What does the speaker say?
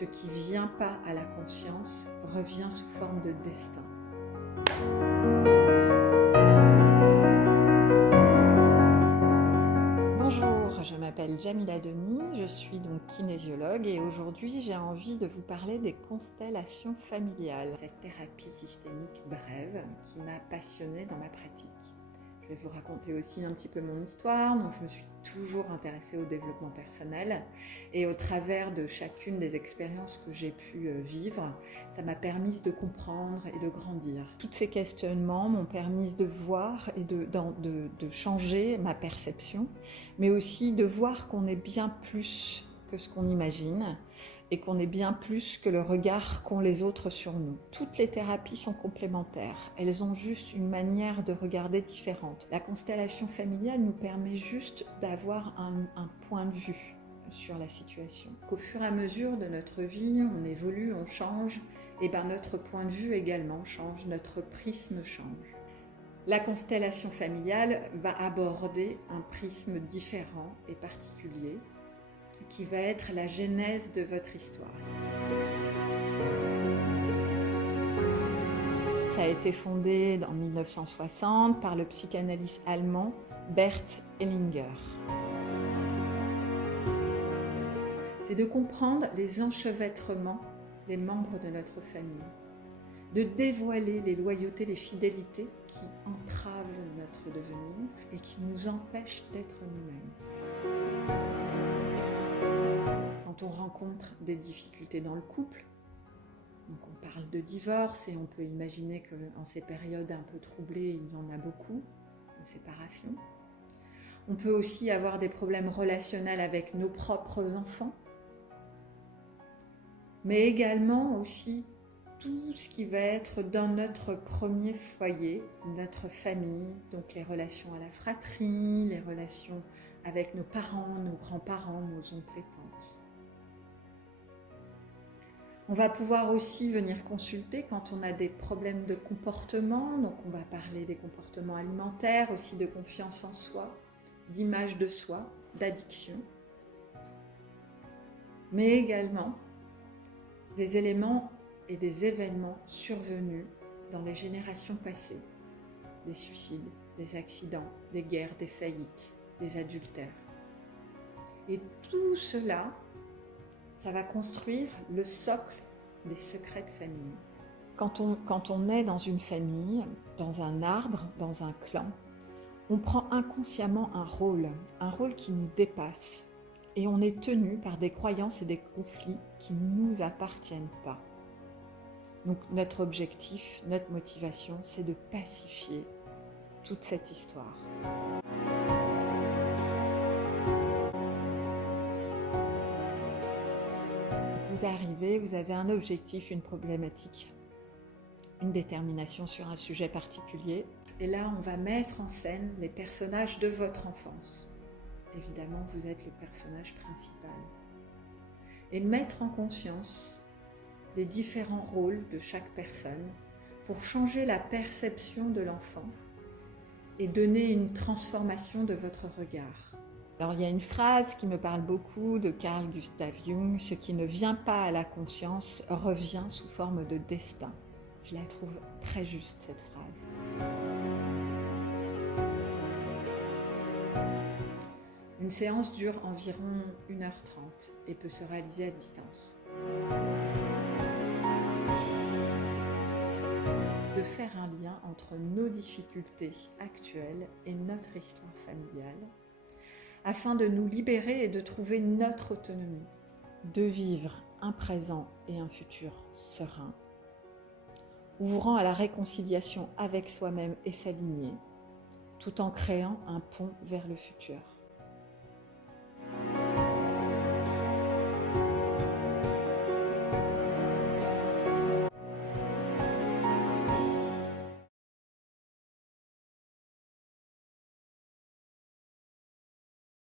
Ce qui ne vient pas à la conscience revient sous forme de destin. Bonjour, je m'appelle Jamila Denis, je suis donc kinésiologue et aujourd'hui j'ai envie de vous parler des constellations familiales. Cette thérapie systémique brève qui m'a passionnée dans ma pratique. Je vais vous raconter aussi un petit peu mon histoire. Donc, je me suis toujours intéressée au développement personnel et au travers de chacune des expériences que j'ai pu vivre, ça m'a permis de comprendre et de grandir. Tous ces questionnements m'ont permis de voir et de changer ma perception, mais aussi de voir qu'on est bien plus que ce qu'on imagine et qu'on est bien plus que le regard qu'ont les autres sur nous. Toutes les thérapies sont complémentaires, elles ont juste une manière de regarder différente. La constellation familiale nous permet juste d'avoir un point de vue sur la situation. Qu'au fur et à mesure de notre vie, on évolue, on change, et bien notre point de vue également change, notre prisme change. La constellation familiale va aborder un prisme différent et particulier, qui va être la genèse de votre histoire. Ça a été fondé en 1960 par le psychanalyste allemand Bert Hellinger. C'est de comprendre les enchevêtrements des membres de notre famille, de dévoiler les loyautés, les fidélités qui entravent notre devenir et qui nous empêchent d'être nous-mêmes. Quand on rencontre des difficultés dans le couple, donc on parle de divorce et on peut imaginer qu'en ces périodes un peu troublées, il y en a beaucoup, de séparation. On peut aussi avoir des problèmes relationnels avec nos propres enfants, mais également aussi tout ce qui va être dans notre premier foyer, notre famille, donc les relations à la fratrie, les relations avec nos parents, nos grands-parents, nos oncles et tantes. On va pouvoir aussi venir consulter quand on a des problèmes de comportement, donc on va parler des comportements alimentaires, aussi de confiance en soi, d'image de soi, d'addiction, mais également des éléments et des événements survenus dans les générations passées, des suicides, des accidents, des guerres, des faillites, des adultères. Et tout cela, ça va construire le socle des secrets de famille. Quand on est dans une famille, dans un arbre, dans un clan, on prend inconsciemment un rôle qui nous dépasse. Et on est tenu par des croyances et des conflits qui ne nous appartiennent pas. Donc notre objectif, notre motivation, c'est de pacifier toute cette histoire. Vous arrivez, vous avez un objectif, une problématique, une détermination sur un sujet particulier. Et là, on va mettre en scène les personnages de votre enfance. Évidemment, vous êtes le personnage principal. Et mettre en conscience les différents rôles de chaque personne pour changer la perception de l'enfant et donner une transformation de votre regard. Alors, il y a une phrase qui me parle beaucoup de Carl Gustav Jung, ce qui ne vient pas à la conscience revient sous forme de destin. Je la trouve très juste, cette phrase. Une séance dure environ 1h30 et peut se réaliser à distance. De faire un lien entre nos difficultés actuelles et notre histoire familiale, afin de nous libérer et de trouver notre autonomie, de vivre un présent et un futur serein, ouvrant à la réconciliation avec soi-même et sa lignée, tout en créant un pont vers le futur.